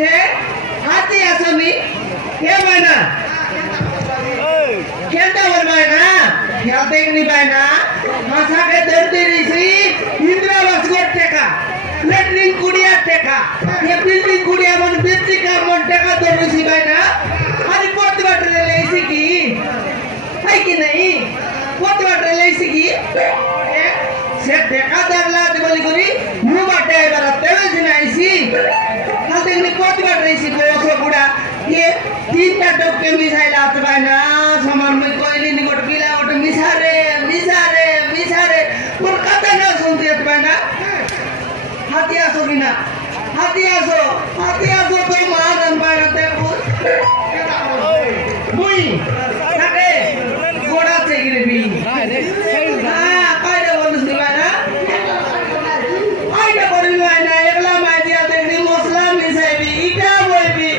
হে হাতি আসনি হে বাইনা খেলতে পারবে না খেলতে নি বাইনা মাথাকে ধরতে দিছি ইন্দ্রাবাস কোট টাকা লেটরিন কুড়িয়া টাকা ये बिल्डिंग कुड़िया मन बिल्डिंग का मन टाका धरছি বাইনা আরে কত বাটরে লেইছি কি है कि नहीं কত বাটরে লেইছি কি সে টাকা দাগলা বলি করি মু বাটে এবার তেবে জিনাইছি হাতে নি কত বাটরেছি বসো গুড়া ये तीनটা টপকে মিশাইলা আতে বাইনা সমান মই কইলি নি গোট পিলা গোট মিশারে ওর কথা না শুনতে আতে বাইনা হাতি আসো কিনা হাতি আসো তো মান বাইনাতে মুই থাকে গোড়া থেকে রেবি হ্যাঁ কইরা বলছিস বাইনা আইটা করবি বাইনা একলা মাই দিয়া দেখবি মশলা মিশাইবি ইটা বলবি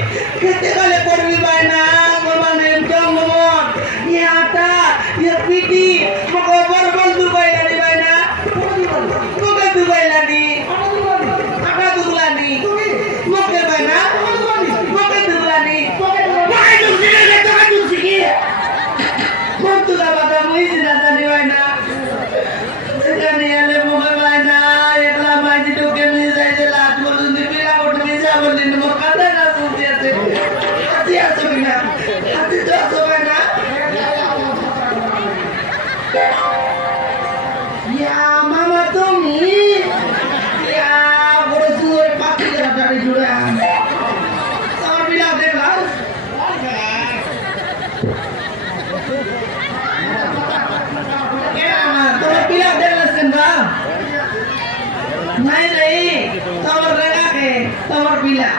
খেতে গেলে করবি বাইনা মানে জঙ্গমত ইয়াটা ইয়া পিটি মকো বরবল দুবাইলা নি বাইনা তোকে দুবাইলা নি টাকা দুলা নি মকে বাইনা মকে দুলা নি ভাই দুসি রে টাকা দুসি কি কোন তুলা বাবা মুই জিনা জানি বাইনা সেখানে এলে মকে বাইনা একলা মাঝি ঢুকে মিলে যাইতে লাট বলুন দিবিলা ওঠ মিশা বলদিন মোর কথা না শুনতে আছে হাতি আসো কিনা হাতি তো আসো বাইনা ইয়া মামা তুমি ইয়া বড় সুর পাতি রাটারি জুড়ে আমার বিলা দেখলা তোমার পিলা দেখলাস কেন नहीं তোমার রেগা কে তোমার পিলা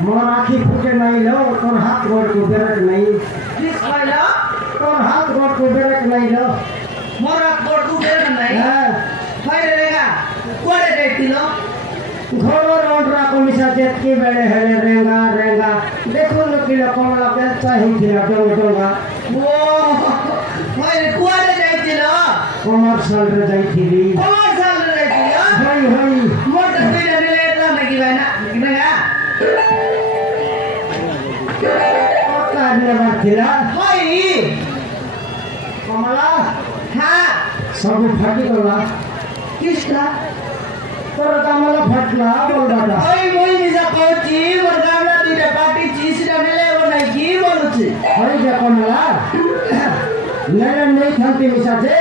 मोर आखी फुटे नहीं लो तोर हाथ गोड़ को बेरक नहीं किस खाइला तोर हाथ गोड़ को बेरक नहीं लो मोर हाथ गोड़ को बेरक नहीं हां फाइरे रेगा कोड़े देतिलो घोड़ो रोडरा को मिसा जेत की बेड़े हेले रेंगा देखो लो कि कमला बेलचा ही थिला डोंगा ओ फाइरे कोड़े देतिलो कमर्शियल रे जाईथिली कमर्शियल रे जाईतिलो होई मोटर बिना दिले एतला में की बाना किनगा कमला हाँ सब फटी गला किसका तोर कमला फटला बोल दादा ओई मोई मिसा कहची मोर गामला दुईटा पार्टी चीज डाले वो नहीं की बोलुची होई जे कमला नहीं थांती मिसा जे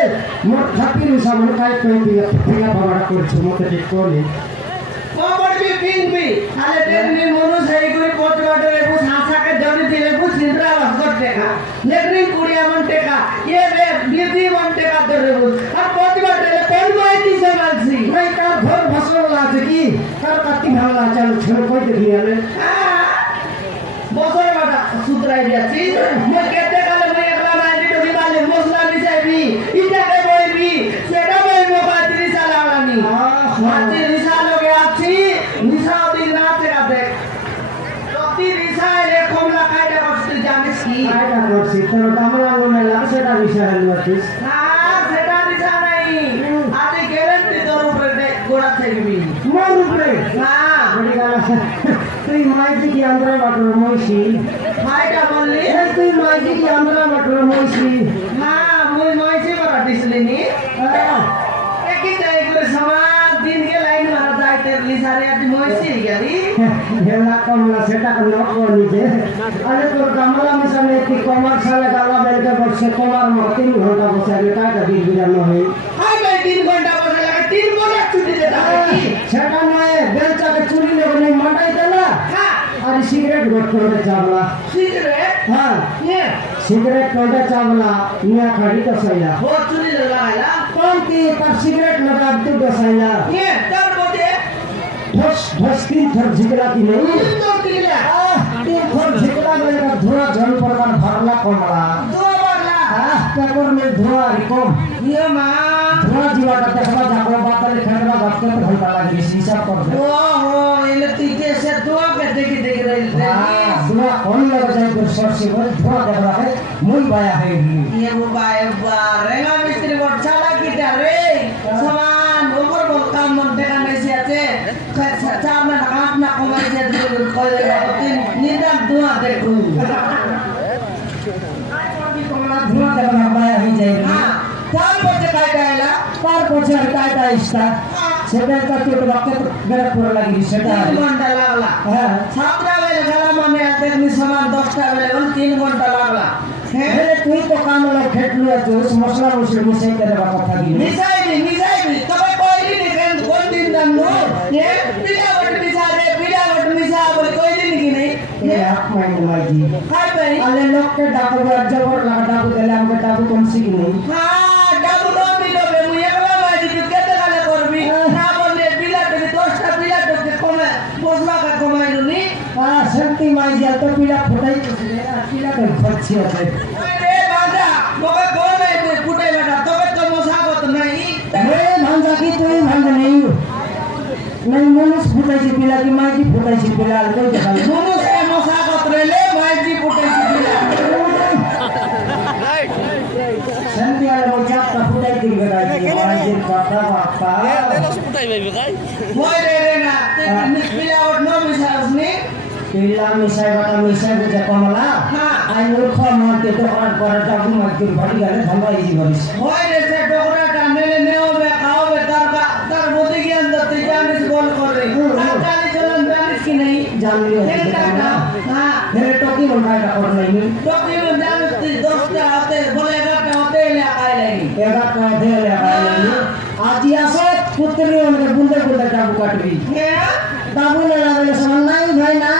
मोर थापी मिसा मन काय कहि पिला बाबा करछ मते ठीक कोली कबर भी पिंग भी आले टेकनी मनु सही कोई पोट वाटर रे कुछ हासा के जड़ी दिले कुछ निद्रा वसगट टेका लेकिन कुड़िया मन टेका ये रे बीती मन टेका दे रे अब पोट वाटर रे कोन माइती संभालसी नहीं का घर भसलो लाज की कर कति भाला चल छोड़ कोई देखिया रे बसरे बाटा सुतराई दिया चीज मैं कहते काले मैं एकला माइती तो बाले मसला मिसाई इटा के बोई भी सेटा बोई मो बातरी सालानी हाथी रिसा लोगे आछी निशा दिन रात राते रति रिसा रे कमला कायदा करते जानिस की कायदा करसी तोर कमला मोने लाग सेटा विषय हलवातिस ना सेटा रिसा नहीं आते ग्यारंटी 2 रुपए দেখবি মোর উপরে না বলি গেল তুই মাইজি কি আমরা বাটর মইছি ভাইটা বললি তুই মাইজি কি আমরা বাটর মইছি না মুই নয়ছে বড় দিছলিনি একই যাই করে সমাজ দিন কে লাইন মারা যাইতে লিসারে আজ মইছি গেলি হেলা কমলা সেটা নকল নিজে আরে তোর কামলা মিশনে কি কমার্শিয়ালে গালা বেলকে বসে তোমার মত 3 ঘন্টা বসে আগে কাটা দিন বিরানো হয় হাই ভাই 3 ঘন্টা বসে লাগে 3 ঘন্টা ছুটি দেতা সেটা নয় বেলচাকে চুরি লেগে মাটাইতে না হ্যাঁ আরে সিগারেট গটতে চাবলা সিগারেট হ্যাঁ ये সিগারেট কোটা চাবলা নিয়া খাড়ি তো সইলা वो चुनी लगाला কোন কি তার সিগারেট লগা তো দসাইলা ये तर बोते ঠস ঠস তিন থর ঝিকলা কি নেই तो तिला তিন থর ঝিকলা গলে ধোয়া জল পরবার ভরলা কমলা दो बारला পেপর মে ধোয়া কম ये मां ধোয়া জীবাটা দেখবা যাবো বাতালে খেলবা যাতে ঘন্টা লাগে হিসাব করবে ओ हो इले तीते से दुआ के देखी देख रही ধোয়া কোন লাগে যাই করে সরছে বল ধোয়া দেখবা মুই বায়া হয়ে গেলি ये वो बाय रेंगा मिस्त्री बोट चाला की रे समान ऊपर बोल काम मन देखा नहीं से आते चार में हाथ ना कमाई से कोई निंदा दुआ देखू কমলা ধোয়া দেখবা বায়া হয়ে যায় हां चार बच्चे काय कायला তারপর আর কায়দা ইস্তা সেটা তো তো বাক্য বেড়া পড়া লাগি সেটা 3 घंटा लागला হ্যাঁ 7টা বেলা গেলাম আমি আতে সমান 10টা বেলা বল 3 ঘন্টা লাগলা হে তুই তো কাম লা খেটলু তুই মশলা মশলা মিশাই করে কথা দিলি নিসাইবি তবে কইলি নি কেন কোন দিন দান্নু এ পিলা বট মিসা বলে কইলি নি কি নাই এ আপ মাই মাইজি হাই ভাই আলে লোককে ডাকু জবর লাগা ডাকু দিলে আমাকে ডাকু কোন শিখি নেই হ্যাঁ ডাবু নো মিলো বে মুই একলা মাইজি তুই কেতে গালে করবি না বলে পিলা থেকে 10টা পিলা থেকে কমে বসবা কা কমাইলু নি শক্তি মাইজি এত পিলা ফুটাই আর পিলা তো খচ্ছি আছে আরে বাজা তোকে কোন নাই ফুটাই বেটা তবে তো মশাগত নাই হে ভাঞ্জা কি তুই ভাঞ্জা নেই नहीं मनुष फुटाइছি পিলা কি মাইজি ফুটাইছি পিলা আর কই দেখা মনুষ্য মশাগত রইলে মাইজি ফুটাইছি পিলা শান্তি আর মজাটা ফুটাই দিবে গাইছি মাইজি কথা বাপ্পা মই রে না পিলা ওট নো মিশাসনি পিলা মিশাই বাটা মিশাই বুঝে কমলা হ্যাঁ আই মূর্খ মতে তো আর করে ডাবু মাইজি ভাড়ি গেলে ধমবাই জীবনিস মই রে সে ডোকরা টানেলে নেও বে খাও বে তার মধ্যে জ্ঞান দতে জানিস বল করে আর জানি চলন জানিস কি নাই জানলি না হ্যাঁ মেরে টকি মনটা কর নাই তোকে মন জানিস তুই 10টা হাতে বলে 11টা হাতে লাগাই লাগি এবার কাঁধে লাগাই আজি আসে পুত্রী অনেক বুন্দে বুন্দে ডাবু কাটবি হ্যাঁ ডাবু লাগালে সমান নাই ভাই না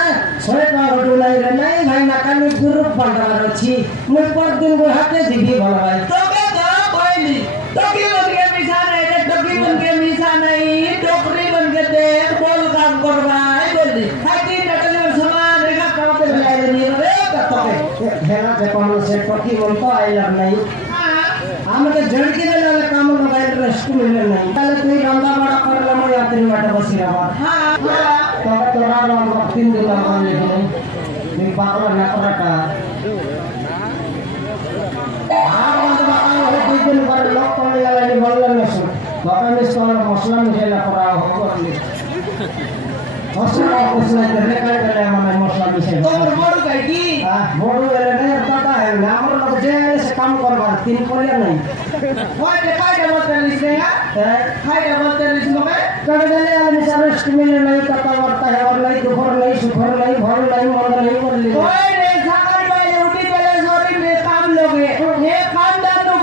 ছয় টা ঘটু লাইলে নাই ভাই না কানি গ্রুপ পাল্টাবার আছে মুই পরদিন গো হাতে দিবি ভালো ভাই তোকে তো কইলি তোকে মনকে মিশা নাই রে তোকে মনকে মিশা নাই ডোকরি মনকে দেখ বল কাম করবাই বললি হাই তিন টাকা সমান রেখা কাউতে লাইলে নিয়ে রে তোকে হেনা যে কোন সে টকি মন তো আইলাম নাই হ্যাঁ আমাকে জড়কি দেলে কাম মোবাইল রেস্ট মিলে নাই তাহলে তুই রান্না বাড়া করলে মই আতরি বাটা বসি আমার হ্যাঁ তবে তোরা রঙ তিন দিন আমার লেগে তুই পাগল না করাটা আর বন্ধু বাবা হয়ে দুই দিন পরে লোক কমে গেল বললেন না শুন বাবা মিস তোমার মশলা মিশাইলা করা হোক মশলা মশলা রেখে গেলে আমার মশলা মিশাই তোর বড় কাই কি বড় এলে দাদা আমার লোক যে সে কাম করবার তিন করে নাই হয় কাইটা বলতে লিস না কাইটা বলতে লিস মকে করে গেলে আমি সারেস্ট মিলে নাই কথা বার্তা হওয়ার নাই দুপুর নাই সুখর নাই ভর নাই মন নাই করলি ওই রে সকাল বেলা উঠি গেলে সরি মে কাম লোগে হে কাম দানো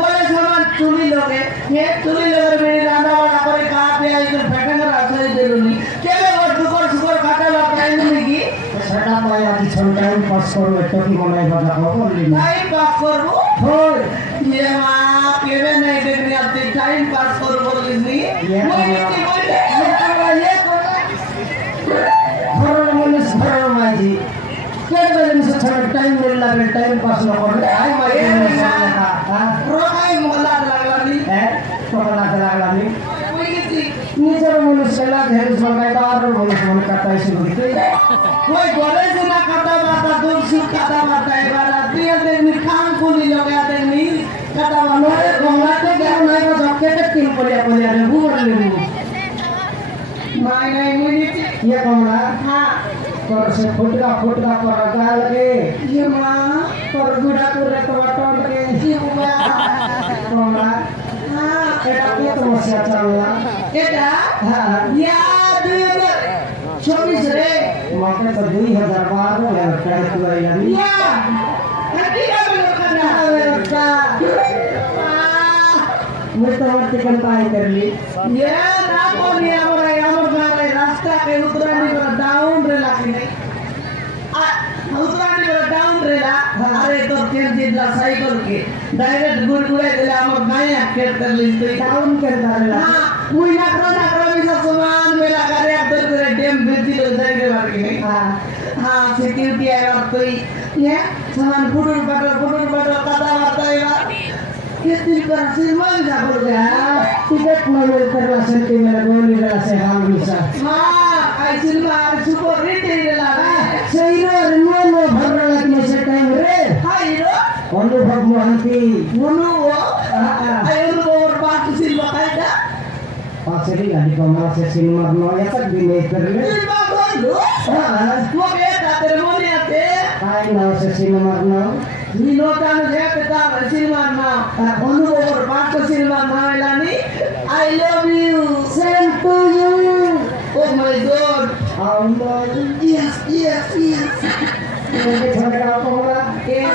বলে সমান চুলি লোগে হে চুলি লোগে মেরে রান্না বাড়া করে খা পেয়ে আইতো ফেটাঙ্গা রাখাই দিলুনি কেবে ওর দুপুর কাটা লাগাই নাকি সেটা তো আজ ছোট টাইম পাস করবো একটু কি মনে হয় কথা করলি টাইম পাস করবো হয় ये मां केवे नहीं देखनी अब टाइम पास कर बोलिस नी ঘরের মানুষ ঘরের মাঝি কেন বলেন সে ছোট টাইম মিল লাগে টাইম পাস না করলে আই মাই रोकाई मोला लागलानी তোমরা লাগলানি कोई किसी নিজের মানুষ সেলা ঘের সবাই আর মানুষ মনে কাটাই শুরু করতে कोई बोले से ना कटा बाता दूर से कटा बाता एबार दिया देखनी खान कुली लगा देखनी कटा बाता আমার গঙ্গাতে গেল নাই বা জকেটে তিন পলিয়া পলিয়া রে Iya kemana? হ্যাঁ Korse putra putra paragal ke. ইয়ে মা Korguda kure tomaton ke. ইয়ে বাবা Kemana? হ্যাঁ Eta kia tu masih acala. এটা Ha. ইয়া 2024 রে Maka ke 2012 ya kayak tu ya ni. ইয়া nanti kamu kana Mereka. Mustahil kantai terli. ইয়া না কোনি আমার গারে রাস্তা কে উতরানি করে ডাউন রে লাগি নাই উতরানি করে ডাউন রে লা আরে তো তেল জিদলা সাইকেল के डायरेक्ट गुड़गुड़े दिले আমার গায়ে আটকে terli তুই Tahun ke darah. हाँ मुई नाकरो मिसा सामान में लगा रे अब तो डेम भेजी लो जाएंगे बार की नहीं Ha. हाँ सिक्योरिटी आएगा और कोई ये सामान फुटुर बटो कथा बाता है बात ये दिल पर सिनेमा भी जा बोल गया Tiket mobil terlasen ti melagoli rasa hal bisa. हाँ आई सिनेमा सुपर हिट ही लगा Seiro remo bharra lagi masa time re. हाँ हीरो Anubhav Mohanty. मुनु वो Ah. आई उनको और बात सिनेमा का है Pasiri lagi kamera sesi marno ya tak bine terle. Cinema कौन लो Ah. वो कहता तेरे मोने आते Hai na sesi marno. Ninotan saya kata silman na onu over part silman na elani I love you Same to you. oh my god Allah. yes Ini cara kamera. Kaya